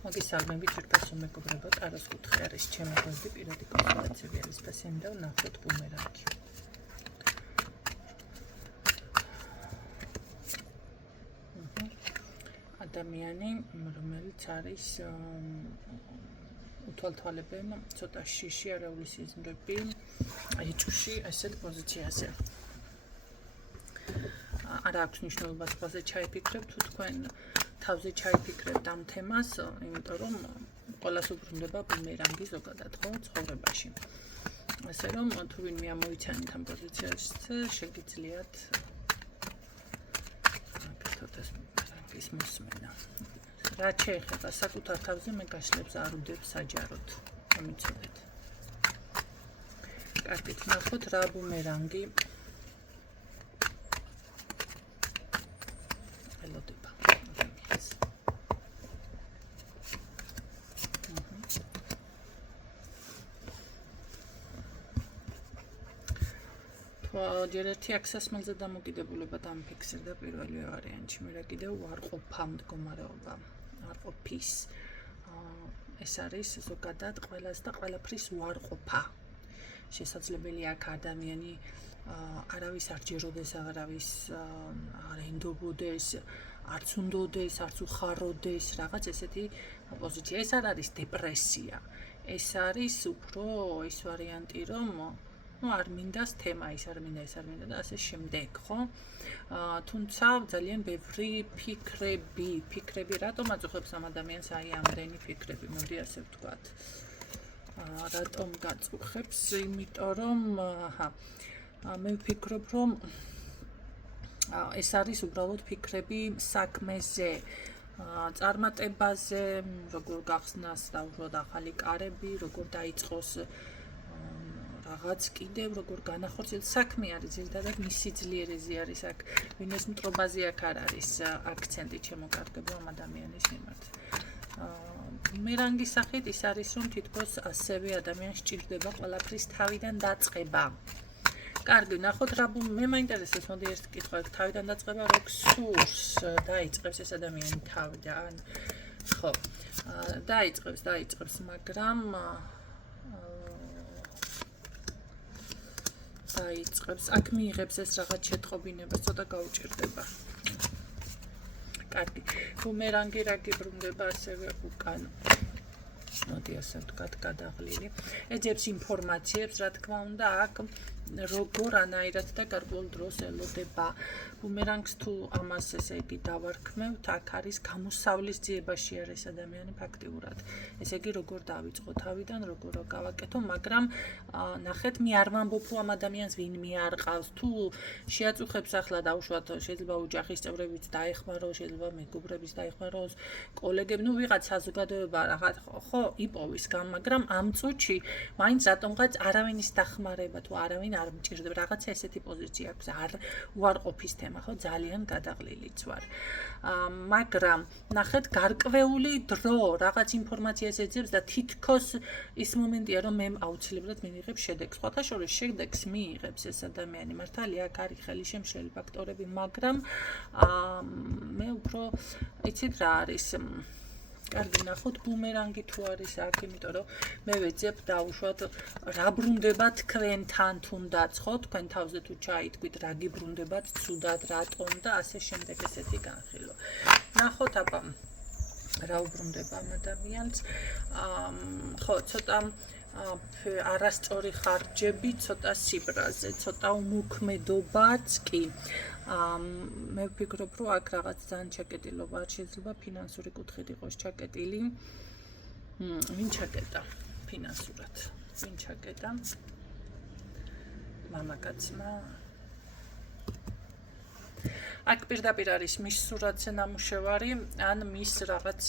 მაგის საგმებით ვირფასო მეგობრებო, ტაროს კუთხე არის ჩემი გონდი პირადი კონსულტაციები არის ფასიანი და ვნახოთ ბუმერანგი. ადამიანი, რომელიც არის უთვალთვალებენ ცოტა შიში არაულის იზმრები ეჭვში ასეთ პოზიციაზე. არა აქვს მნიშვნელობა სხვაზე ჩაიფიქრებ, თუ თქვენ თავზე ჩაიფიქრებთ ამ თემას, იმიტომ რომ ყველას უბრუნდება ბუმერანგი ზოგადად ხო ცხოვრებაში. ასე რომ თუ ვინმე ამოიცანით ამ პოზიციას, შეგიძლიათ აკეთოთ ეს ბუმერანგის მოსმენა. რაც შეეხება საკუთარ თავზე, მე გაშლებს არ უდებ საჯაროდ. ამიცოდეთ. კარგით, ნახოთ რა ბუმერანგი ელოდება. ჯერ ერთი აქსასმელზე დამოკიდებულება დამფიქსირდა პირველი ვარიანტში, მე რა კიდევ უარყოფა მდგომარეობა, უარყოფის. ეს არის ზოგადად ყველას და ყველაფრის უარყოფა. შესაძლებელია აქ ადამიანი არავის არ ჯეროდეს, არავის არ ენდობოდეს, არც უნდოდეს, არც უხაროდეს, რაღაც ესეთი პოზიცია. ეს არ არის დეპრესია. ეს არის უფრო ის ვარიანტი, რომ არ მინდას თემა, ის არ მინდა და ასე შემდეგ, ხო? თუმცა ძალიან ბევრი ფიქრები, რატომ აწუხებს ამ ადამიანს აი ამდენი ფიქრები, მოდი ასე ვთქვათ. რატომ გაწუხებს? იმიტომ რომ მე ვფიქრობ, რომ ეს არის უბრალოდ ფიქრები საქმეზე, წარმატებაზე, როგორ გახსნას დაუშვათ ახალი კარები, როგორ დაიწყოს რაღაც კიდევ როგორ განახორციელოს საქმე არის ზედმეტად მისი ძლიერეზე არის აქ ვინმეს მტრობაზე აქ არ არის აქცენტი შემოკარგება ამ ადამიანის მიმართ. ბუმერანგის სახით ის არის რომ თითქოს ასევე ადამიანს სჭირდება ყველაფრის თავიდან დაწყება. კარგი, ნახოთ რა მე მაინტერესებს, მოდი ერთ კითხვა თავიდან დაწყება რო გსურს დაიწყებს ეს ადამიანი თავიდან. ხო. დაიწყებს, მაგრამ დაიწყებს, აქ მიიღებს ეს რაღაც შეტყობინებას, ცოტა გაუჭირდება. კარგი, ბუმერანგი რა გიბრუნდება ასევე უკან. მოდი ასე ვთქვათ, გადაღლილი. ეძებს ინფორმაციებს, რა თქმა უნდა, აქ როგორ ანაირად და გარკვეულ დროს ელოდება. ბუმერანგს თუ ამას ესე იგი დავარქმევთ, აქ არის გამოსავლის ძიებაში არის ადამიანი ფაქტიურად. ესე იგი როგორ დავიწყო თავიდან, როგორ გავაკეთო, მაგრამ ნახეთ, მე არ ვამბობ რომ ამ ადამიანს ვინმე არ ყავს, თუ შეაწუხებს ახლა დაუშვათ, შეიძლება ოჯახის წევრებიც დაეხმაროს, შეიძლება მეგობრებიც დაეხმაროს, კოლეგები, ნუ ვიღაც საზოგადოება რაღაც ხო იპოვის გამ, მაგრამ ამ წუთში მაინც რატომღაც არავინის დახმარება თუ არავინ არ მჭირდება, რაღაცა ესეთი პოზიცია აქვს, არ უარყოფის თემა, ხო, ძალიან გადაღლილიც ვარ. მაგრამ ნახეთ, გარკვეული დრო რაღაც ინფორმაციას ეძებს და თითქოს ის მომენტია, რომ მე აუცილებლად მივიღებ შედეგს. სხვათა შორის შედეგს მიიღებს ეს ადამიანი. მართალია, აქ არის ხელისშემშლელი ფაქტორები, მაგრამ მე უფრო იცით რა არის კარგი, ნახოთ ბუმერანგი თუ არის აქ, იმიტომ რომ მე ვეძებ დაუშვათ რა ბრუნდება თქვენთან თუნდაც, ხო, თქვენ თავზე თუ ჩაითქვით რა გიბრუნდებათ ცუდად, რატომ და ასე შემდეგ ესეთი განხილვა. ნახოთ აბა რა უბრუნდება ამ ადამიანს. ხო, ცოტა არასწორი ხარჯები, ცოტა სიბრაზე, ცოტა უმოქმედობაც კი. მე ვფიქრობ, რომ აქ რაღაც ძალიან ჩაკეტილობა არ შეიძლება ფინანსური კუთხით იყოს ჩაკეტილი. ვინ ჩაკეტა ფინანსურად? ვინ ჩაკეტა? მამაკაცმა. აქ პირდაპირ არის მის სურათზე ნამუშევარი, ან მის რაღაც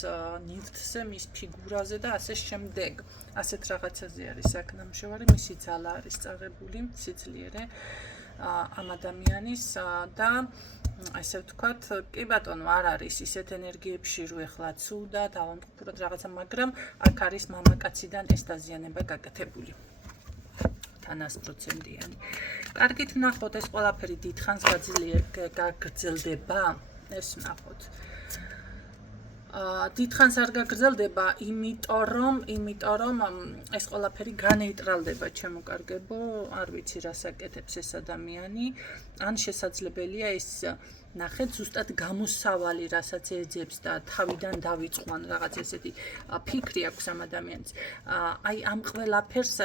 ნივთზე, მის ფიგურაზე და ასე შემდეგ. ასეთ რაღაცაზე არის აქ ნამუშევარი, მისი ძალა არის წაღებული, სიძლიერე ამ ადამიანის და ასე ვთქვათ, კი ბატონო, არ არის ისეთ ენერგიებში, რომ ეხლა ცუდად, ავამტკიცებულად რაღაცა, მაგრამ აქ არის მამაკაციდან ეს დაზიანება გაკეთებული. 100%-იანი. კარგით, ნახოთ, ეს ყველაფერი დიდხანს გაგრძელდება. ეს ნახოთ. დიდხანს არ გაგრძელდება, იმიტომ რომ ეს ყველაფერი განეიტრალდება, ჩემოკარგებო, არ ვიცი რა საკეთებს ეს ადამიანი, ან შესაძლებელია ეს ნახეთ ზუსტად გამოსავალი, რასაც ეძებს და თავიდან დავიწყوان რაღაც ესეთი ფიქრი აქვს ამ ადამიანს. აი ამ ყველაფერს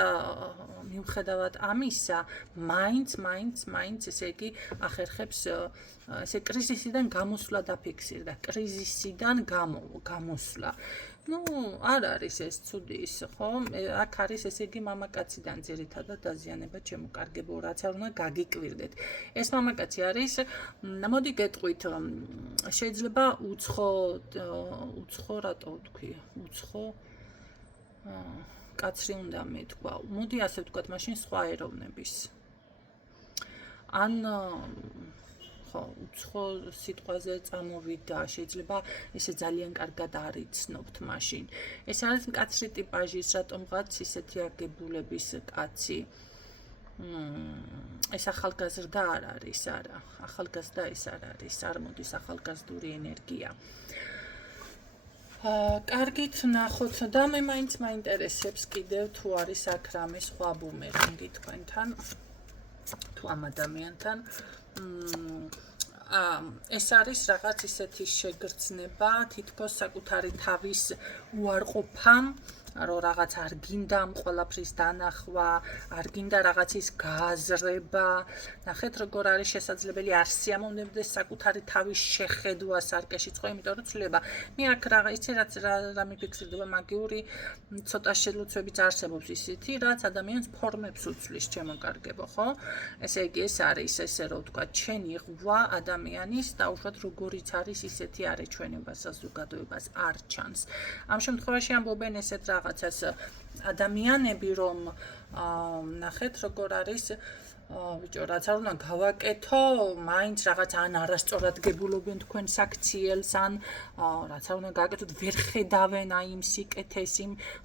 მიუხედავად ამისა, მაინც ესე იგი ახერხებს ესე კრიზისიდან გამოსვლა დაფიქსირდა, კრიზისიდან გამოსვლა. Ну, არ არის ეს ცუდი ის, ხო? აქ არის ესე იგი მამაკაციდან ძირითადად დაზიანება ჩემოკარგებო, რაც არ უნდა გაგიკვირდეთ. ეს მამაკაცი არის, მოდი გეტყვით, შეიძლება უცხო რატო ვთქვი, უცხო კაცრი უნდა მეთქვა. მოდი ასე ვთქვათ, მაშინ სხვა ეროვნების. ან უცხო სიტყვაზე წამოვიდა, შეიძლება ესე ძალიან კარგად არ იცნობთ მაშინ. ეს არის მკაცრი ტიპაჟის, რატომღაც ისეთი აგებულების კაცი. ეს ახალგაზრდა არ არის, არა. ახალგაზრდა ეს არ არის, არ მოდის ახალგაზრდული ენერგია. კარგით ნახოთ და მე მაინც მაინტერესებს კიდევ თუ არის აქ რამე სხვა ბუმერანგი თქვენთან, თუ ამ ადამიანთან. ეს არის რაღაც ისეთი შეგრძნება, თითქოს საკუთარი თავის უარყოფა, რომ რაღაც არ გინდა ამ ყველაფრის დანახვა, არ გინდა რაღაცის გააზრება. ნახეთ როგორ არის შესაძლებელი არ სიამოვნებდეს საკუთარი თავის შეხედვა სარკეშიც, ხო, იმიტომ რომ ცვლილება. მე აქ იცი რა მიფიქსირდება მაგიური ცოტა შელოცვებიც არსებობს ისეთი, რაც ადამიანს ფორმებს უცვლის, ჩემოკარგებო, ხო? ესე იგი ეს არის ესე რომ ვთქვა, ჩენი ღვაწ ადამიანის და უშუალოდ როგორიც არის ისეთი არეჩვენება საზოგადოებას არ ჩანს. ამ შემთხვევაში ამბობენ ესეთ რაღაცას ადამიანები, რომ ნახეთ როგორ არის ბიჭო, რაც არ უნდა გავაკეთო, მაინც რაღაც ან არასწორად გებულობენ თქვენ საქციელს, ან რაც არ უნდა გააკეთოთ, ვერ ხედავენ აი იმ სიკეთეს,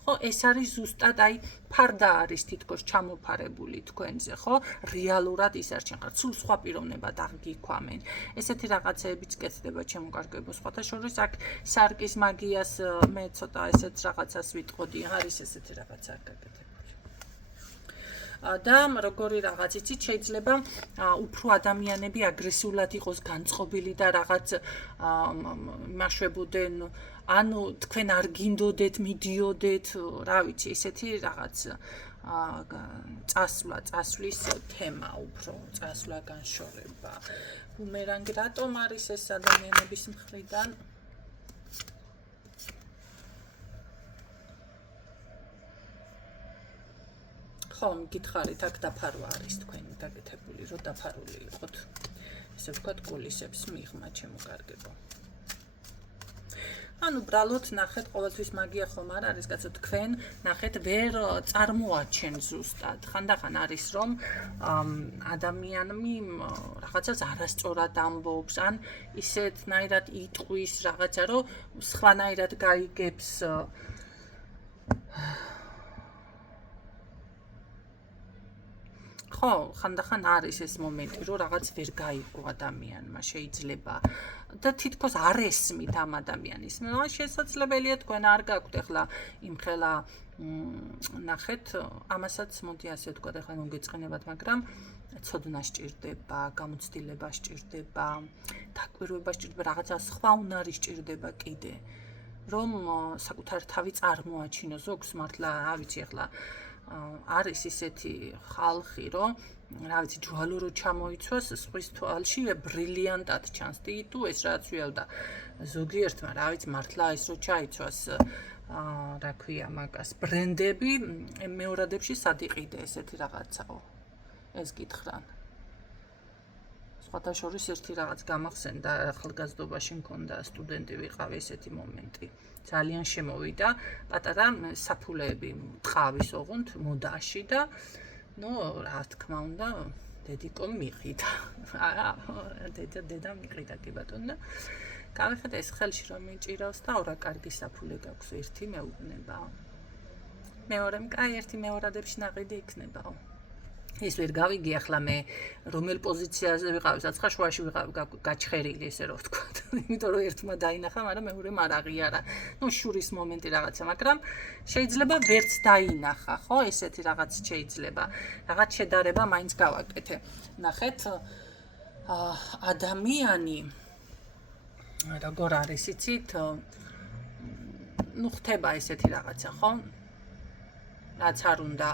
ხო, ეს არის ზუსტად აი ფარდა არის თითქოს ჩამოფარებული თქვენზე, ხო? რეალურად ის არ ჩანხარ, სულ სხვა პიროვნება დაგიქვამენ. ესეთი რაღაცეებიც კეთდება ჩემოკარგებო, სხვათა შორის აქ სარკის მაგიას მე ცოტა ესეთ რაღაცას ვიტყოდი, არის ესეთი რაღაცა არ გაკეთებული. და როგორი რაღაც იცით, შეიძლება უფრო ადამიანები აგრესიულად იყოს განწყობილი და რაღაც მაშვებოდნენ, ანუ თქვენ არ გინდოდეთ, მიდიოდეთ, რა ვიცი, ესეთი რაღაც წასვლის თემა უფრო, წასვლა განშორება. ბუმერანგი რატომ არის ეს ადამიანების მხრიდან? ხომ გითხარით, აქ დაფარვა არის თქვენი გაკეთებული, რომ დაფარული იყოთ. ესე ვთქვათ, კულისებს მიღმა ჩემოკარგებო. ანუ ბრალოთ ნახეთ, ყოველთვის მაგია ხომ არ არის, კაცო, თქვენ ნახეთ ვერ წარმოაჩენ ზუსტად. ხანდახან არის რომ ადამიანი რაღაცას არასწორად ამბობს, ან ისეთნაირად იტყვის რაღაცა, რომ სხვანაირად გაიგებს ხო, ხანდახან არის ეს მომენტი, რომ რაღაც ვერ გაიგო ადამიანმა, შეიძლება და თითქოს არ ესმით ამ ადამიანის. შესაძლებელია თქვენ არ გაქვთ ახლა იმხელა ნახეთ, ამასაც მოდი ასე ვთქვათ, ახლა ნუ გეწყინებათ, მაგრამ ცოდნა სჭირდება, გამოცდილება სჭირდება, დაკვირვება სჭირდება, რაღაცა სხვა უნარი სჭირდება კიდე, რომ საკუთარი თავი წარმოაჩინო ზოგს მართლა, რა ვიცი, ახლა არის ისეთი ხალხი, რომ რა ვიცი, ჯვალო რო ჩამოიცვას სხვის თვალში ბრილიანტად ჩანს. თუ ეს რაც ვიავდა ზოგიერთმა, რა ვიცი, მართლა ეს რო ჩაიცვას რა ქვია მაგას, ბრენდები მეორადებში სად იყიდე ესეთი რაღაცაო. ეს გითხრან. სხვათა შორის ერთი რაღაც გამახსენდა, ახალგაზრდობაში მქონდა სტუდენტი ვიყავი ესეთი მომენტი. ძალიან შემოვიდა პატარა საფულეები მყავის ოღონდ მოდაში და ნუ რა თქმა უნდა დედიკო მიყიდა. არა, დედა მიყიდა კი ბატონო და გავიხადე ეს ხელში რომ მიჭირავს და ორა კარგი საფულე გაქვს, ერთი მეუბნება. მეორე მკაი, ერთი მეორადებში ნაყიდი იქნებაო. ეს ვერ გავიგე ახლა მე რომელ პოზიციაზე ვიყავი, საცხა შუაში ვიყავი გაჩხერილი ესე რომ ვთქვა. იმიტომ რომ ერთმა დაინახა, მაგრამ მეორემ არ აღიარა. შურის მომენტი რაღაცა, მაგრამ შეიძლება ვერც დაინახა, ხო? ესეთი რაღაც შეიძლება. რაღაც შედარება მაინც გავაკეთე. ნახეთ, ადამიანი როგორ არის, იცით? ხდება ესეთი რაღაცა, ხო? რაც არ უნდა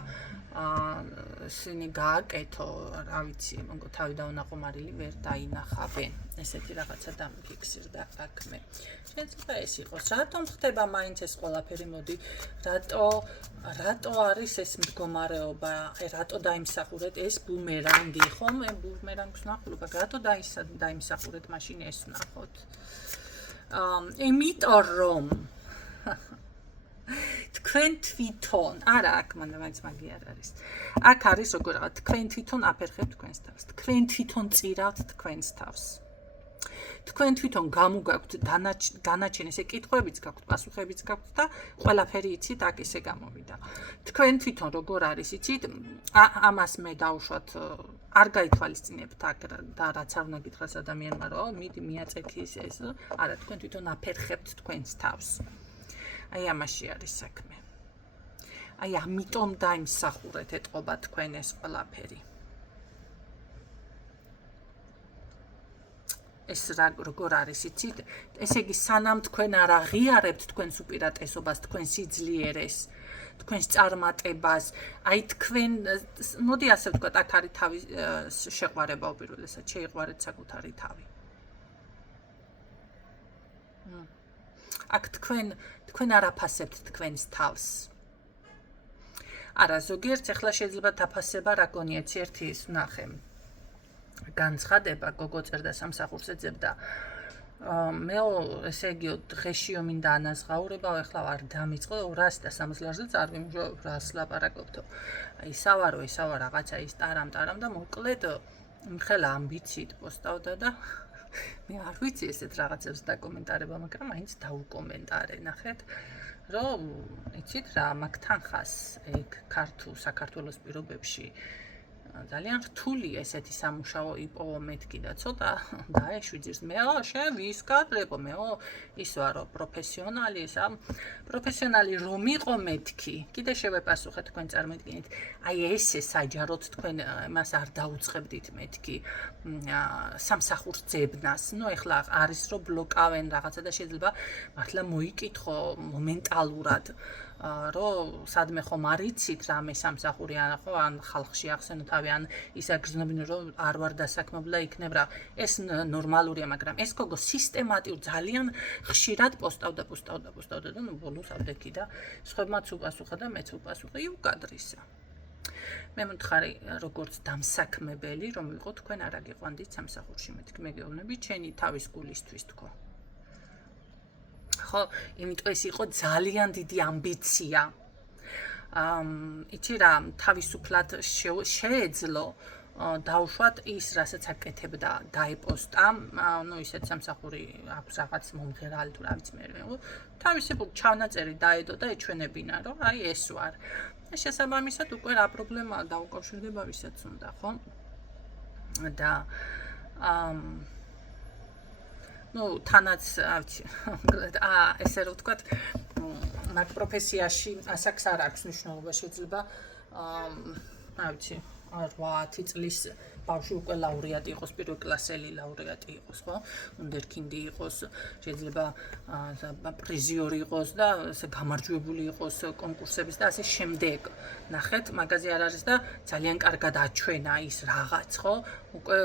ისინი გააკეთო, რა ვიცი, მოგო თავი დაუნაყომარილი ვერ დაინახავენ. ესეთი რაღაცა დამიფიქსირდა აქ მე. შეიძლება ეს იყოს. რატომ ხდება მაინც ეს ყველაფერი, მოდი, რატო არის ეს მდგომარეობა, რატო დაიმსახურეთ ეს ბუმერანგი, ხო? მე ბუმერანგს ვნახულობ, რატო დაიმსახურეთ მაშინ ეს ვნახოთ? იმიტომ რომ თქვენ თვითონ, არა, აქ მაინც მაგი არ არის. აქ არის როგორ რაღაც, თქვენ თვითონ აფერხებთ თქვენს თავს. თქვენ თვითონ წირავთ თქვენს თავს. თქვენ თვითონ გამოგაქვთ განაჩენი ესე კითხვებიც გაქვთ, პასუხებიც გაქვთ და ყველაფერი იცით, აქ ესე გამოვიდა. თქვენ თვითონ როგორ არის, იცით, ამას მე დავუშვათ არ გაითვალისწინებთ აქ და რაც არ უნდა გითხრას ადამიანმა, რომ მიდი მიაწექი ეს, არა, თქვენ თვითონ აფერხებთ თქვენს თავს. აი ამაში არის საქმე. აი ამიტომ დაიმსახურეთ ეთყობა თქვენ ეს ყველაფერი. ეს როგორ არის, იცით? ესე იგი, სანამ თქვენ არ აღიარებთ თქვენს უპირატესობას, თქვენს სიძლიერეს, თქვენს წარმატებას, აი თქვენ, მოდი ასე ვთქვათ, აქ არის თავის შეყვარება უპირველესად, შეიყვარეთ საკუთარი თავი. აქ თქვენ არ აფასებთ თქვენს თავს. არა, ზოგიერთს ახლა შეიძლება დაფასება რა გონიათ, ერთი ის ვნახე. განცხადება, გოგო წერდა სამსახურს ეძებდა. მე ესე იგი დღეშიო მინდა ანაზღაურება, ახლა არ დამიწყო 200 და 300 ლარზე წარმიმჟავებ, რას ლაპარაკობთო. აი ისავა რაღაცა ის ტარამ და მოკლედ მხელა ამბიციით პოსტავდა და მე არ ვიცი ესეთ რაღაცებს დაკომენტარება, მაგრამ მაინც დაუკომენტარე, ნახეთ, რომ იცით რა, მაგ თანხას ეგ საქართველოს პირობებში ძალიან რთული ესეთი სამუშაო იპოვო მეთქი და ცოტა დაეშვიძირს. მე შენ ვის გადრებო, მე ის ვარო პროფესიონალი, პროფესიონალი რომ იყო მეთქი. კიდე შევეპასუხეთ თქვენ წარმოიდგინეთ. აი ესე საჯაროდ თქვენ მას არ დაუწყებდით მეთქი სამსახურს ძებნას. ეხლა არის რომ ბლოკავენ რაღაცა და შეიძლება მართლა მოიკითხო მომენტალურად. რომ სადმე ხომ არ იცით რამე სამსახური ხო ან ხალხში ახსენო თავი ან ის აგრძნობენ რომ არ ვარ დასაქმებული და იქნებ რა ეს ნორმალურია მაგრამ ეს გოგო სისტემატიურად ძალიან ხშირად პოსტავდა და ნუ ბოლოს ავდექი და სხვებმაც უპასუხა და მეც უპასუხე უკადრისა მე მომთხარი როგორც დამსაქმებელი რომ ვიყო თქვენ არ აგიყვანდით სამსახურში მეთქი მე გეუბნები ჩემი თავის გულისთვის თქო ხო, იმიტომ ეს იყო ძალიან დიდი ამბიცია. იცი რა, თავისუფლად შეეძლო დაუშვათ ის, რასაც აკეთებდა, დაეპოსტა, ისეთ სამსახური აქვს რაღაც მომღერალი თუ რა ვიცი მე. თავისუფლად ჩანაწერი დაედო და ეჩვენებინა, რომ აი ეს ვარ. შესაბამისად უკვე რა პრობლემაა დაუკავშირდება ვისაც უნდა, ხო? და თანაც ესე რომ ვთქვათ, მაგ პროფესიაში ასაკს არ აქვს მნიშვნელობა, შეიძლება 8-10 წლის ბავშვი უკვე ლაურეატი იყოს, პირველ კლასელი ლაურეატი იყოს, ხო? უნდერკინდი იყოს, შეიძლება პრიზიორი იყოს და გამარჯვებული იყოს კონკურსების და ასე შემდეგ. ნახეთ, მაგაზე არ არის და ძალიან კარგად აჩვენა ის რაღაც, ხო? უკვე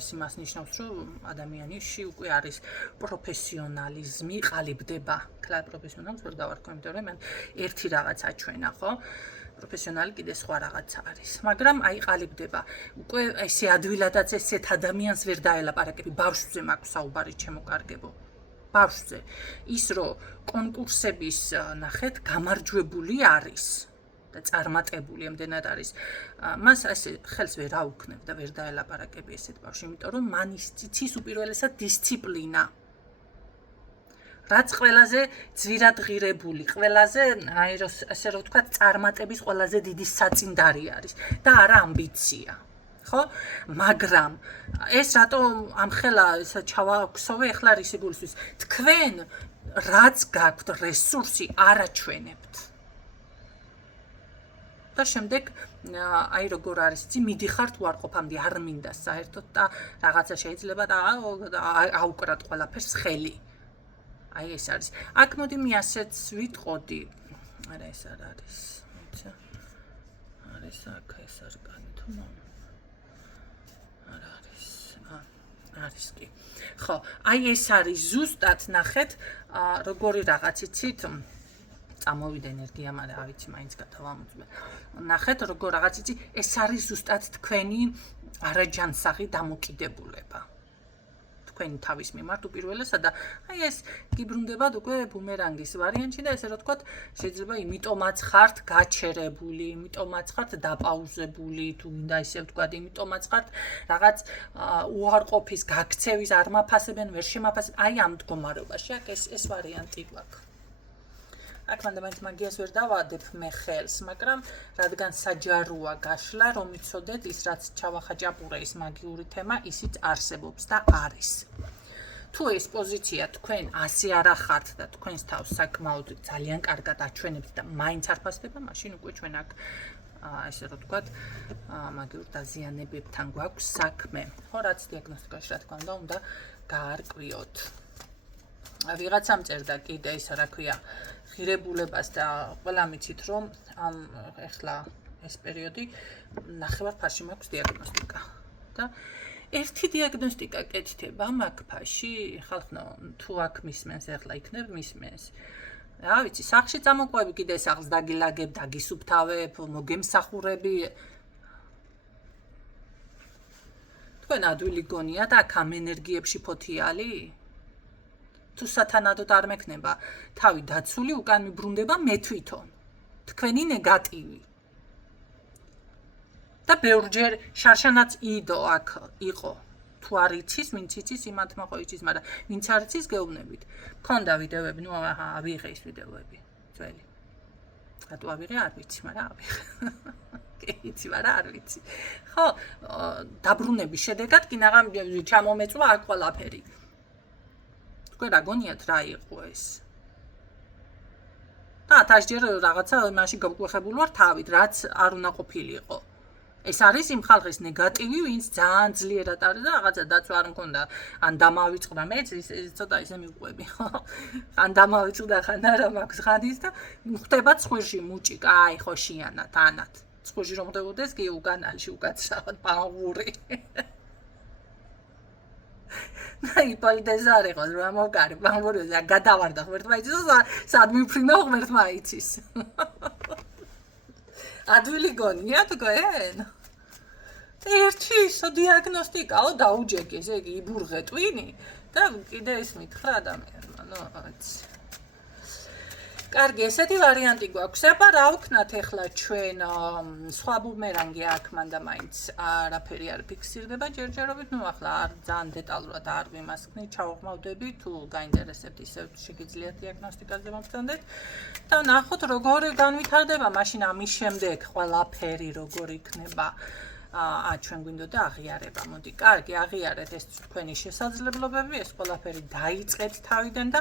ეს იმას ნიშნავს, რომ ადამიანში უკვე არის პროფესიონალიზმი ყალიბდება. კლარ პროფესიონალს ვერ დავარქვა, იმიტომ რომ მან ერთი რაღაც აჩვენა, ხო? პროფესიონალი კიდე სხვა რაღაცა არის. მაგრამ აი ყალიბდება. უკვე ესე ადვილადაც ესეთ ადამიანს ვერ დაელაპარაკები. ბავშვზე მაქვს საუბარი ჩემო კარგებო. ბავშვზე. ის რომ კონკურსების ნახეთ გამარჯვებული არის და წარმატებული ამდენად არის. მას ასე ხელს ვერ აუქნებ და ვერ დაელაპარაკები ესეთ ბავშვს, იმიტომ რომ მან იცის უპირველესად დისციპლინა. რაც ყველაზე ძვირად ღირებული, ყველაზე, ასე რომ ვთქვათ, წარმატების ყველაზე დიდი საწინდარი არის და არა ამბიცია. ხო? მაგრამ ეს რატომ ამხელა ესა ჩავაქვსოვე ახლა რისი გულისთვის? თქვენ რაც გაქვთ რესურსი არაჩვენებთ. და შემდეგ აი როგორ არის იცი მიდიხართ უარყოფამდე არ მინდა საერთოდ და რაღაცა შეიძლება და აუკრათ ყველაფერს ხელი. აი ეს არის. აქ მოდი მე ასეც ვიტყოდი. არა ეს არ არის. მოიცა. არის აქ ეს არ კანი თუ არა არის. არის კი. ხო, აი ეს არის ზუსტად ნახეთ როგორი რაღაც იცით წამოვიდა ენერგია, მაგრამ არ ვიცი მაინც გადავამოწმე. ნახეთ როგორ რაღაც იცი ეს არის ზუსტად თქვენი არაჯანსაღი დამოკიდებულება. თქვენი თავის მიმართ უპირველესად და აი ეს გიბრუნდებათ უკვე ბუმერანგის ვარიანტში და ესე რომ ვთქვათ, შეიძლება იმიტომაც ხართ გაჩერებული, იმიტომაც ხართ დაპაუზებული, თუ მინდა ისე ვთქვათ, იმიტომაც ხართ რაღაც უარყოფის გაქცევის არ მაფასებენ, ვერ შემაფასებენ. აი ამ მდგომარეობაში აქ ეს ვარიანტი გვაქვს. აქ მანდ მაგიას ვერ დავადებ მე ხელს, მაგრამ რადგან საჯაროა გაშლა, რომ იცოდეთ ის რაც ჩავახაჭაპურე ის მაგიური თემა, ისიც არსებობს და არის. თუ ეს პოზიცია თქვენ ასე არ ახართ და თქვენს თავს საკმაოდ ძალიან კარგად აჩვენებთ და მაინც არ ფასდება, მაშინ უკვე ჩვენ აქ ესე რომ ვთქვათ, მაგიურ დაზიანებებთან გვაქვს საქმე. ხო, რაც დიაგნოსტიკაში რა თქმა უნდა გაარკვიოთ. ვიღაცამ წერდა კიდე ისა რა ქვია ღირებულებას და ყველა მიცით რომ ეხლა ეს პერიოდი ნახევარფასში მაქვს დიაგნოსტიკა და ერთი დიაგნოსტიკა კეთდება მაგ ფასში ხალხო თუ აქ მისმენს ეხლა იქნებ მისმენს რა ვიცი სახში წამოყვები კიდე სახლს დაგილაგებ დაგისუფთავებ მოგემსახურები თქვენ ადვილი გონიათ აქ ამ ენერგიებში ფოთიალი თუ სათანადოდ არ მექნება თავი დაცული უკან მიბრუნდება მე თვითონ თქვენი ნეგატივი და ბევრჯერ შარშანაც იდო აქ იყო თუ არ იცის ვინც იცის იმათ ხო იცის მაგრამ ვინც არ იცის გეუბნებით მქონდა ვიდეოები ნუ ავიღე ის ვიდეოები ძველი რატო ავიღე არ ვიცი მაგრამ ავიღე კი იცი მაგრამ არ ვიცი ხო დაბრუნების შედეგად კი ნაღამ ჩამომეწვა აქ ყველაფერი თქვენ რა გონიათ რა იყო ეს? და თაშჯერ რაღაცა მაშინ გავკვეხებული ვარ თავით, რაც არ უნდა ყოფილიყო. ეს არის იმ ხალხის ნეგატივი, ვინც ძალიან ძლიერად არის და რაღაცა დაცვა არ მქონდა. ან დამავიწყდა მეც ცოტა ისე მივყვები, ხო? ან დამავიწყდა ხან არა მაქვს ხანის და ხდება ცხვირში მუჭიკა, აი ხო შიანად, ანად. ცხვირში რომ ხდებოდეს კი უკანალში უკაცრავად პაღური. აი პოლიტეზარი ხო რა მოკარი ბამბურიო გადავარდა ღმერთმა იცის და სად მიფრინო ღმერთმა იცის ადვილი გონია თქვენ ერთი დიაგნოსტიკაო დაუჯექი ესე იგი იბურღე ტვინი და კიდე ის მითხრა ადამიანმა ნუ აცი კარგი ესეთი ვარიანტი გვაქვს აბა რა ვქნათ ახლა ჩვენ სხვა ბუმერანგი აქ მანდა მაინც არაფერი არ ფიქსირდება ჯერჯერობით ნუ ახლა არ ძალიან დეტალურად არ ვიმასკნი ჩავღმავდები თუ გაინტერესებთ ისევ შეგიძლიათ დიაგნოსტიკაზე მომხდეთ და ნახოთ როგორ განვითარდება მაშინ ამის შემდეგ ყველაფერი როგორ იქნება ჩვენ გვინდოდა აღიარება მოდი კარგი აღიარეთ ეს თქვენი შესაძლებლობები ეს ყველაფერი დაიწყეთ თავიდან და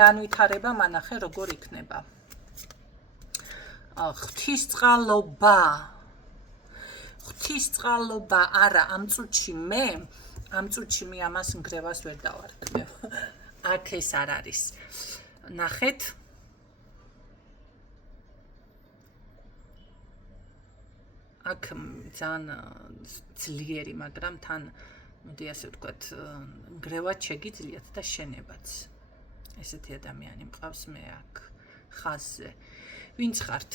განვითარება მანახე როგორ იქნება ღვთისწყალობა არა ამ წუთში მე ამას ნგრევას ვერ დავარქმევ აქ ეს არ არის ნახეთ აქ ძალიან ძლიერი, მაგრამ თან მოდი ასე ვთქვათ, ნგრევად შეგიძლიათ და შენებაც. ესეთი ადამიანი მყავს მე აქ ხაზზე. ვინც ხართ?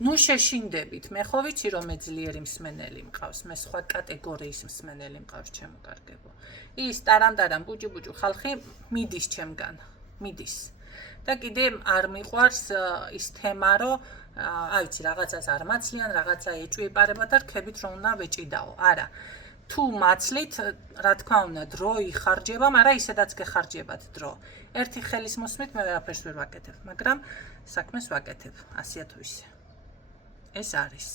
ნუ შეშინდებით. მე ხო ვიცი რომ მე ძლიერი მსმენელი მყავს, მე სხვა კატეგორიის მსმენელი მყავს ჩემო კარგებო. ის ტარანდარან ბუჭი-ბუჭი ხალხი მიდის ჩემგან, მიდის. და კიდე არ მიყვარს ის თემა რომ აი ვიცი რაღაცას არ მაცლიან, რაღაცა ეჭვი ეპარება და რქებით რომ უნდა ვეჭიდაო. არა. თუ მაცლით, რა თქმა უნდა, დრო იხარჯება, მაგრამ ისედაც გეხარჯებათ დრო. ერთი ხელის მოსმით მე ვერაფერს ვერ ვაკეთებ, მაგრამ საქმეს ვაკეთებ, ასეა თუ ისე. ეს არის.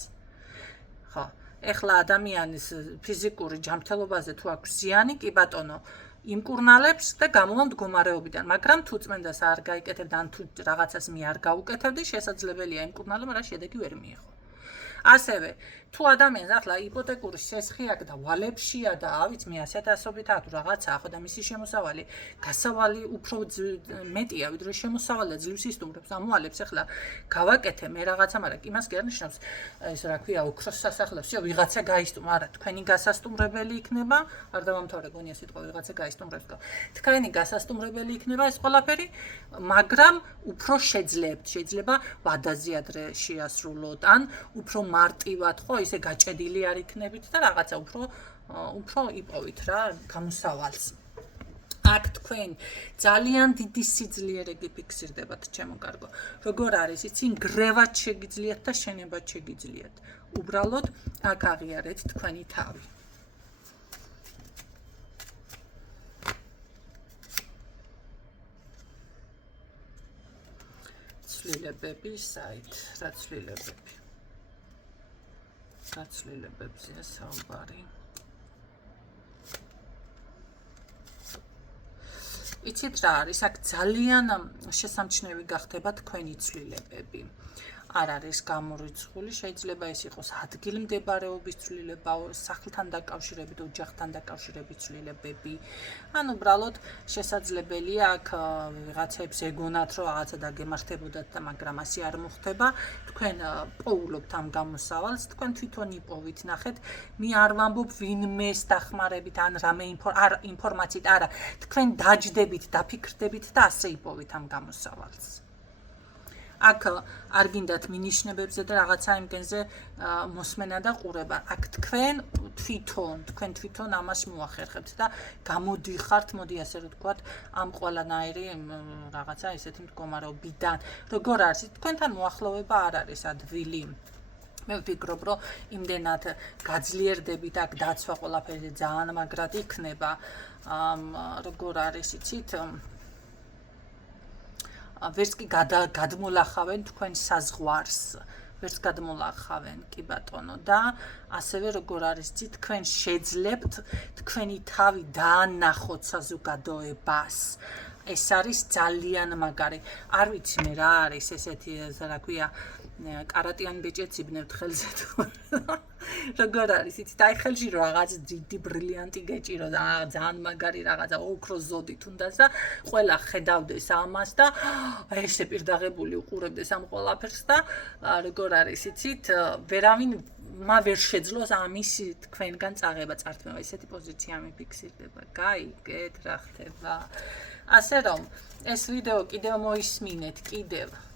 ხო, ეხლა ადამიანის ფიზიკური ჯანმრთელობაზე თუ აქვს ზიანი, კი ბატონო, იმკურნალებს და გამოვა მდგომარეობიდან, მაგრამ თუ წმენდას არ გაიკეთებდა, ან თუ რაღაცას მე არ გაუკეთებდი, შესაძლებელია იმკურნალო, მაგრამ შედეგი ვერ მიიღო. ასევე, თუ ადამიანს ახლა იპოთეკური შესხი აქვს და ვალებშია და ავიც მე 100%-ობით აქვს რაღაცაა, ხო და მისი შემოსავალი, გასავალი უფრო მეტია, ვიდრე შემოსავალი და ძლივს ისტუმრებს, ამ ვალებს ახლა გავაკეთე მე რაღაცა, მაგრამ კი მას კი არ ნიშნავს ეს რა ქვია, ოქროს სასახლეში ვიღაცა გაისტუმრა, არა, თქვენი გასასტუმრებელი იქნება, არ დავამთავრე გონია სიტყვა ვიღაცა გაისტუმრებს, თქვენი გასასტუმრებელი იქნება ეს ყველაფერი, მაგრამ უფრო შეიძლება ვადაზე ადრე შეასრულოთ, ან უფრო მარტივად, ხო, ისე გაჭედილი არ იქნებით და რაღაცა უფრო იპოვით რა, გამოსავალს. აქ თქვენ ძალიან დიდი სიძლიერე გიფიქსირდებათ, ჩემო კარგო. როგორ არის, იცი, ნგრევად შეგიძლიათ და შენებად შეგიძლიათ. უბრალოდ აქ აღიარეთ თქვენი თავი. ცვლილებები საით, რა ცვლილებები? გაცვლილებებზეა საუბარი. იცით რა არის, აქ ძალიან შესამჩნევი გახდება თქვენი ცვლილებები. არ არის გამორიცხული, შეიძლება ეს იყოს ადგილმდებარეობის ცვლილება, სახლთან დაკავშირებით, ოჯახთან დაკავშირებით ცვლილებები. ან უბრალოდ შესაძლებელია აქ ვიღაცებს ეგონათ, რომ რაღაცა დაგემართებოდათ და მაგრამ ასე არ მოხდება. თქვენ პოულობთ ამ გამოსავალს, თქვენ თვითონ იპოვით, ნახეთ, მე არ ვამბობ ვინმეს დახმარებით ან რამე ინფორმაციით, არა, თქვენ დაჯდებით, დაფიქრდებით და ასე იპოვით ამ გამოსავალს. აქ არ გინდათ მინიშნებებზე და რაღაცა იმგენზე მოსმენა და ყურება. აქ თქვენ თვითონ ამას მოახერხებთ და გამოდიხართ, მოდი ასე რომ ვთქვათ, ამ ყველანაირი რაღაცა ესეთი მდგომარეობიდან. როგორ არის, თქვენთან მოახლოვება არ არის ადვილი. მე ვფიქრობ, რომ იმდენად გაძლიერდებით, აქ დაცვა ყველაფერზე ძალიან მაგრად იქნება. როგორ არის, იცით? ვერც კი გადმოლახავენ თქვენ საზღვარს, ვერც გადმოლახავენ, კი ბატონო, და ასევე როგორ არის, თქვენ შეძლებთ თქვენი თავი დაანახოთ საზოგადოებას. ეს არის ძალიან მაგარი. არ ვიცი მე რა არის ესეთი, რა ქვია, კარატიანი ბეჭედს იბნევთ ხელზე თუ როგორ არის, იცით, აი ხელში რაღაც დიდი ბრილიანტი გეჭირო და ძალიან მაგარი რაღაცა ოქროს ზოდი თუნდაც და ყველა ხედავდეს ამას და ესე პირდაღებული უყურებდეს ამ ყველაფერს და როგორ არის, იცით, ვერავინ ვერ შეძლოს ამის თქვენგან წაღება, წართმევა, ესეთი პოზიცია მიფიქსირდება. გაიგეთ რა ხდება. ასე რომ ეს ვიდეო კიდევ მოისმინეთ,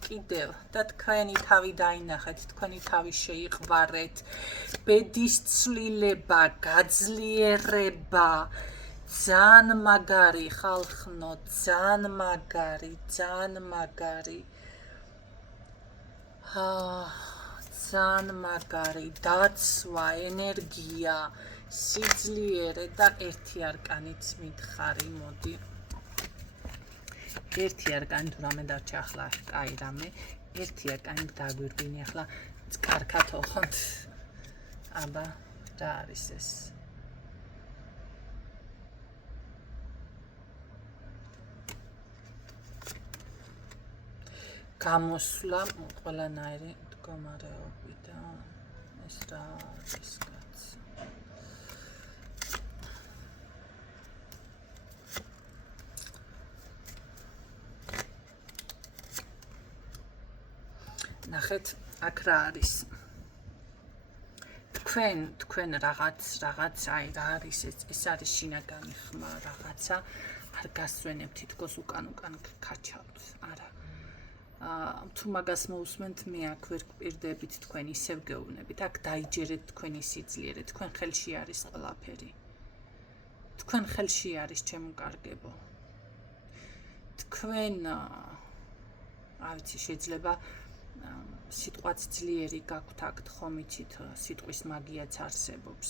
კიდევ და თქვენი თავი დაინახეთ, თქვენი თავი შეიყვარეთ, ბედის ცვლილება, გაძლიერება, ძალიან მაგარი ხალხნო, ძალიან მაგარი. ძალიან მაგარი დაცვა, ენერგია, სიძლიერე და ერთი არკანიც მითხარი, მოდი. ერთი არკანი თუ რამე დარჩა ახლა, კაი რამე, ერთი არკანი დაგვირგვინე ახლა, კარგად ოხონთ. აბა, რა არის ეს? გამოსვლა ყველანაირი მდგომარეობიდან. ეს რა არის, კაცი? ნახეთ, აქ რა არის? თქვენ რაღაც აი რა არის ეს არის შინაგანი ხმა რაღაცა არ გასვენებ თითქოს უკან ქაჩავთ. არა. თუ მაგას მოусმენთ, მე აქ ვერ გვპირდებით თქვენ ისევ გეუბნებით. აქ დაიჯერეთ თქვენი სიძლიერე, თქვენ ხელში არის ყველაფერი. თქვენ ხელში არის, ჩემო კარგებო. თქვენ არ ვიცი, შეიძლება სიტყვაც ძლიერი გაქვთ აქ ხომ იცით, სიტყვის მაგიაც არსებობს.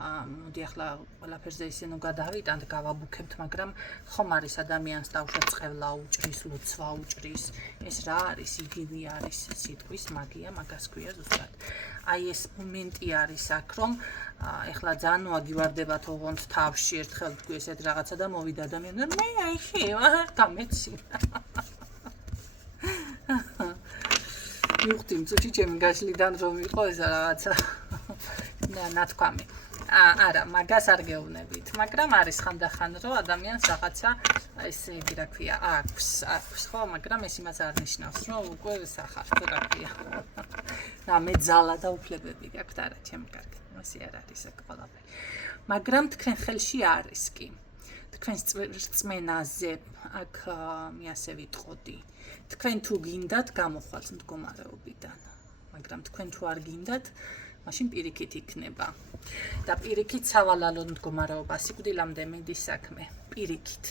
მოდი ახლა ყველაფერზე ისე ნუ გადავიტანთ, გავაბუქებთ, მაგრამ ხომ არის ადამიანს დავშვა წყევლა უჭრის, ლოცვა უჭრის, ეს რა არის, იგივე არის სიტყვის მაგია, მაგას ქვია ზუსტად. აი ეს მომენტი არის აქ, რომ ეხლა ძალიან მოაგივარდებათ ოღონდ თავში ერთხელ თქვი ესეთ რაღაცა და მოვიდა ადამიანი, მე აი შევარ გამეცი. მივხვდი მწუჩი ჩემი გაშლიდან რომ იყო ეს რაღაცა ნათქვამი. არა, მაგას არ გეუბნებით, მაგრამ არის ხანდახან რომ ადამიანს რაღაცა ესე იგი რა ქვია, აქვს, ხო, მაგრამ ეს იმას არ ნიშნავს, რომ უკვე სახართ რა ქვია. და მე ძალა და უფლებები გაქვთ, არა, ჩემ კარგი, ასე არ არის აქ ყველაფერი. მაგრამ თქვენ ხელში არის კი. თქვენს რწმენაზე აქ მე ასე ვიტყოდი. თქვენ თუ გინდათ გამოხვალთ მდგომარეობიდან, მაგრამ თქვენ თუ არ გინდათ მაშინ პირიქით იქნება. და პირიქით სავალალო მდგომარეობა სიკვდილამდე მიდის საქმე, პირიქით.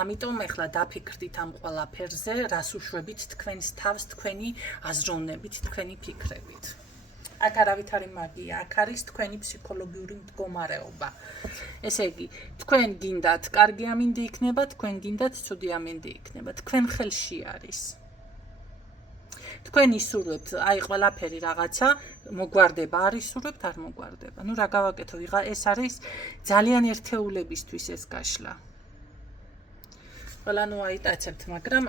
ამიტომ ეხლა დაფიქრდით ამ ყველაფერზე, რას უშვებით თქვენს თავს, თქვენი აზროვნებით, თქვენი ფიქრებით. აქ არავითარი მაგია, აქ არის თქვენი ფსიქოლოგიური მდგომარეობა. ესე იგი, თქვენ გინდათ კარგი ამინდი იქნება, თქვენ გინდათ ცუდი ამინდი იქნება, თქვენ ხელში არის. თქვენ ისურვებთ, აი ყველაფერი რაღაცა მოგვარდება, არ ისურვებთ, არ მოგვარდება. ნუ რა გავაკეთო, ეს არის ძალიან ერთეულებისთვის ეს გაშლა. ყველა ნუ აიტაცებთ, მაგრამ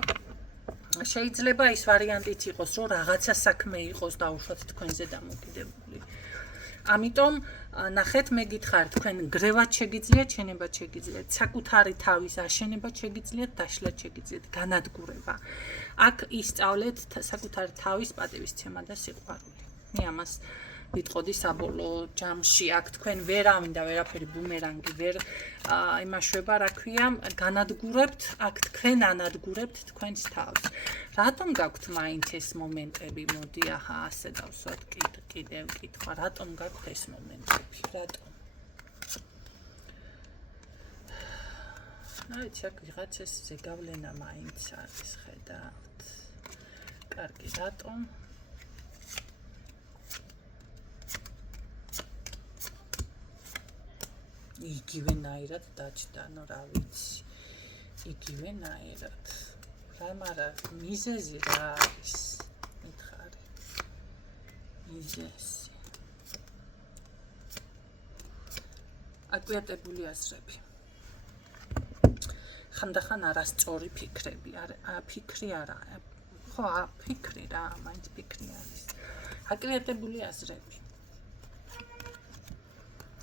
შეიძლება ის ვარიანტიც იყოს, რომ რაღაცა საქმე იყოს დაუშვათ თქვენზე დამოკიდებული. ამიტომ ნახეთ, მე გითხარით, თქვენ გრევად შეგიძლიათ, შენებად შეგიძლიათ, საკუთარი თავის აშენებად შეგიძლიათ, დაშლად შეგიძლიათ, განადგურება. აქ ისწავლეთ საკუთარი თავის პატივისცემა და სიყვარული. მე ამას ვიტყოდი საბოლოო ჯამში, აქ თქვენ ვერავინ და ვერაფერი ბუმერანგი ვერ იმაშვება, რა ქვია, განადგურებთ, აქ თქვენ ანადგურებთ თქვენს თავს. რატომ გაქვთ მაინც ეს მომენტები? მოდი, აჰა, ასე დავსვათ, კიდევ კითხვა, რატომ გაქვთ ეს მომენტები? რატომ? ნაიცი, აქ ვიღაცას ზეგავლენა მაინც არის, ხედავთ. კარგი, რატომ? იგივენაირად დაჭდა, ნუ რა ვიცი. იგივენაირად. რა მიზეზი რა არის? მითხარი. მიზეზი. აკვიატებული აზრები. ხანდახან არასწორი ფიქრები, ფიქრი არა. ხო, ფიქრი რა, მაინც ფიქრი არის. აკვიატებული აზრები.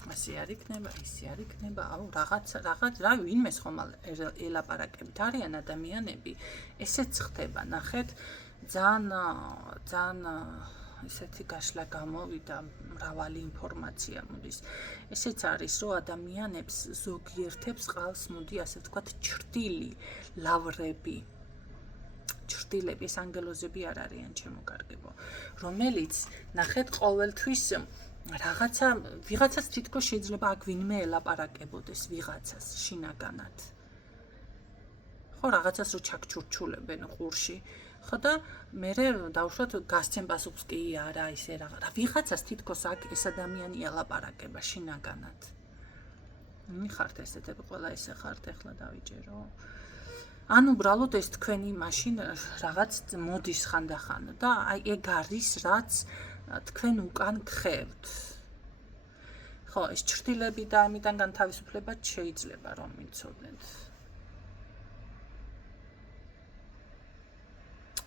ასე არ იქნება, ისე არ იქნება, აუ რაღაც რა ვინმეს ხომ ელაპარაკებით, არიან ადამიანები, ესეც ხდება, ნახეთ, ძალიან ესეთი გაშლა გამოვიდა, მრავალი ინფორმაცია მოდის. ესეც არის, რომ ადამიანებს ზოგიერთებს ყავს, მოდი ასე ვთქვათ, ჩრდილი, ლავრები. ჩრდილები, ეს ანგელოზები არ არიან, ჩემო კარგებო, რომელიც ნახეთ ყოველთვის ვიღაცას თითქოს შეიძლება აქ ვინმე ელაპარაკებოდეს ვიღაცას შინაგანად. ხო, რაღაცას რო ჩაქჩურჩულებენ ყურში. ხო და მე დავუშვათ გასცენ პასუხს კი არა, ისე რა ვიღაცას თითქოს აქ ეს ადამიანი ელაპარაკება შინაგანად. მიხართ ესეთები ყველა ესე ხართ, ეხლა დავიჯერო. ან უბრალოდ ეს თქვენი მაშინ რაღაც მოდის ხანდახან და აი ეგ არის რაც თქვენ უკან გხევთ. ხო, ეს ჩრდილები და ამიდან განთავისუფლება შეიძლება რომ მიცოდეთ.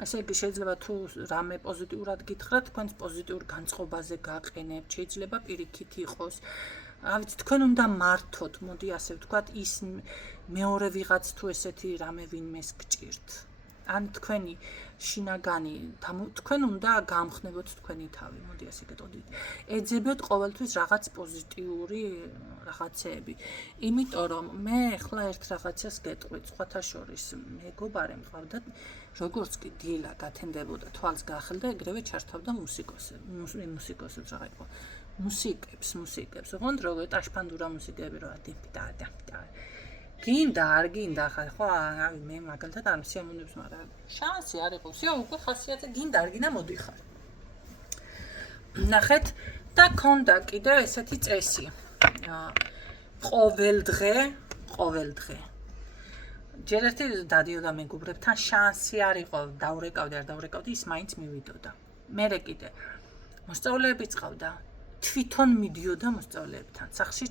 ასე იგი შეიძლება თუ რამე პოზიტიურად გითხრათ, თქვენს პოზიტიურ განწყობაზე გაყენებთ, შეიძლება პირიქით იყოს. რა ვიცი, თქვენ უნდა მართოთ, მოდი ასე ვთქვათ, ის მეორე ვიღაც თუ ესეთი რამე ვინმეს გჭირთ. ან თქვენი შინაგანი, თქვენ უნდა გამხნევოთ თქვენი თავი, მოდი ასე გეტყოდით. ეძებოთ ყოველთვის რაღაც პოზიტიური რაღაცეები. იმიტომ რომ მე ახლა ერთ რაღაცას გეტყვით, სხვათა შორის მეგობარი მყავდა, როგორც კი დილა გათენდებოდა, თვალს გაახელდა, ეგრევე ჩართავდა მუსიკოსებს რა იყო. მუსიკებს, ოღონდ როგორ ტაშფანდურა მუსიკები რა და გინდა არ გინდა ხო მე მაგალითად არ მსიამოვნებს, მაგრამ შანსი არ იყო, всё უკვე ხასიათზე გინდა არ გინდა მოდიხარ. ნახეთ და ქონდა კიდევ ესეთი წესი. ყოველდღე ჯერ ერთი დადიოდა მეგობრებთან შანსი არ იყო დავრეკავდი ის მაინც მივიდოდა მერე კიდე მოსწავლეებიც ყავდა თვითონ მიდიოდა მოსწავლეებთან სახში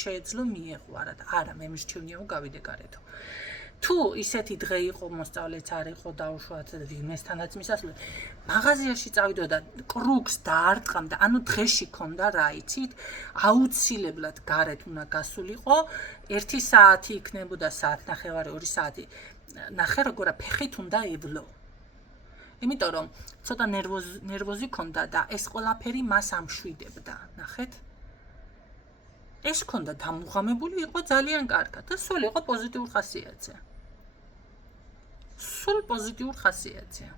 შეეძლო მიეღვარა არა მე მირჩევნიაო გავიდე გარეთო თუ ისეთი დღე იყო მოსწავლეც არ იყო დაუშვათ ვინმესთანაც მისასვლელი მაღაზიაში წავიდოდა კრუგს დაარტყამდა ანუ დღეში ქონდა რა იცით აუცილებლად გარეთ უნდა გასულიყო 1 საათი იქნებოდა საათნახევარი 2 საათი ნახე როგორა ფეხით უნდა ევლო იმიტომ რომ ცოტა ნერვოზი ქონდა და ეს ყველაფერი მას ამშვიდებდა ნახეთ ეს ქონდა დამუღამებული იყო ძალიან კარგად და სულ იყო პოზიტიურ ხასიათზე სულ პოზიტიურ ხასიათზე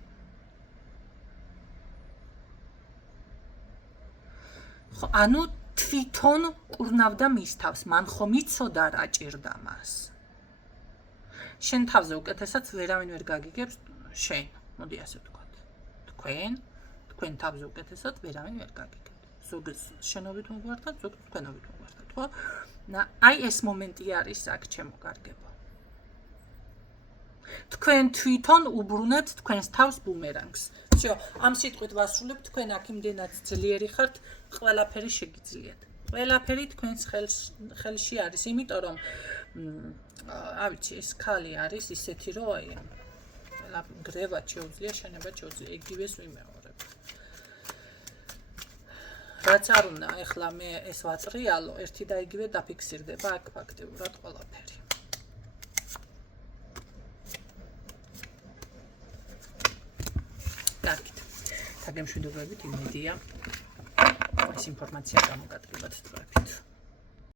ხო ანუ თვითონ კურნავდა მის თავს მან ხომ იცოდა რა ჭირდა მას შენ თავზე უკეთესად ვერავინ ვერ გაგიგებს შენ მოდი ასე ვთქვათ თქვენ თავზე უკეთესად ვერავინ ვერ გაგიგებთ ზოგს შენობით მოგვარდათ ზოგს თქვენობით მოგვარდათ ხო აი ეს მომენტი არის აქ ჩემო კარგებო თქვენ თვითონ უბრუნებთ თქვენს თავს ბუმერანგს всё ამ სიტყვით ვასრულებ თქვენ აქ იმდენად ძლიერი ხართ ყველაფერი შეგიძლიათ ყველაფერი თქვენს ხელში არის იმიტომ რომ ავიცი ეს ქალი არის ისეთი რომ აი გრევად შეუძლია შენება შეუძლია იგივეს ვიმეორებ რაც არ უნდა ეხლა მე ეს ვატრიალო ერთი და იგივე დაფიქსირდება აქ ფაქტიურად ყველაფერი კარგით თაგემშვიდობებით იმედია ეს ინფორმაცია გამოგატყობათ თქვენით